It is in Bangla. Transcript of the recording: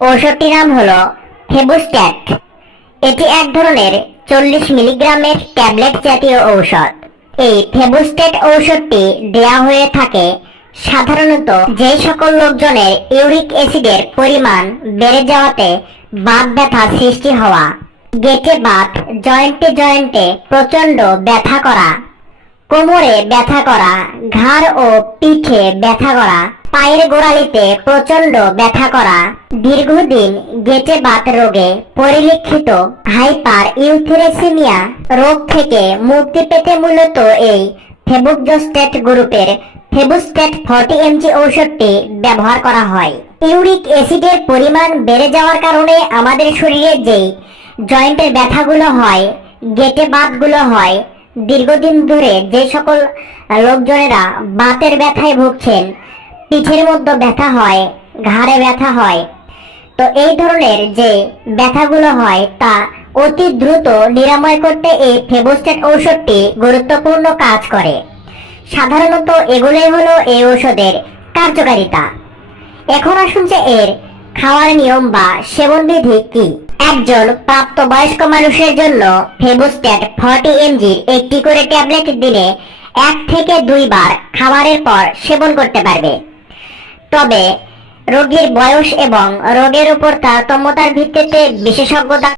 ঔষধটির নাম হলো ফেবুস্ট্যাট এটি এক ধরনের চল্লিশ মিলিগ্রামের ট্যাবলেট জাতীয় ঔষধ। এই ফেবুস্টেট ঔষধটি দেয়া হয়ে থাকে সাধারণত যে সকল লোকজনের ইউরিক অ্যাসিডের পরিমাণ বেড়ে যাওয়াতে বাত ব্যথা সৃষ্টি হওয়া, গেটে বাত, জয়েন্টে জয়েন্টে প্রচণ্ড ব্যথা করা, কোমরে ব্যথা করা, ঘাড় ও পিঠে ব্যথা করা পায়ের গোড়ালিতে প্রচণ্ড ব্যথা করা, দীর্ঘদিন গেটে বাত রোগে পরিলক্ষিত হাইপার ইউথেরেসিমিয়া রোগ থেকে মুক্তি পেতে মূলত এই ফেবুকজোস্টেট গ্রুপের ফেবুস্টেট ফর্টি এমজি ঔষধটি ব্যবহার করা হয়। ইউরিক অ্যাসিডের পরিমাণ বেড়ে যাওয়ার কারণে আমাদের শরীরে যেই জয়েন্টের ব্যথাগুলো হয়, গেটে বাতগুলো হয়, দীর্ঘদিন ধরে যে সকল লোকজনেরা বাতের ব্যথায় ভুগছেন পিঠের মধ্যে ব্যথা হয়, ঘাড়ে ব্যথা হয়। তো এই ধরনের যে ব্যথাগুলো হয়, তা অতি দ্রুত নিরাময় করতে এই ফেবোস্টেট ঔষধটি গুরুত্বপূর্ণ কাজ করে। সাধারণত এগুলোই হলো এই ঔষধের কার্যকারিতা। এখন আসুন যে এর খাওয়ার নিয়ম বা সেবন বিধি কি। একজন প্রাপ্তবয়স্ক মানুষের জন্য ফেবোস্ট্যাট ফর্টি এমজি একটি করে ট্যাবলেট দিনে এক থেকে দুইবার খাবারের পর সেবন করতে পারবে। তবে রোগীর বয়স এবং রোগের উপর তারতম্যতার ভিত্তিতে বিশেষজ্ঞ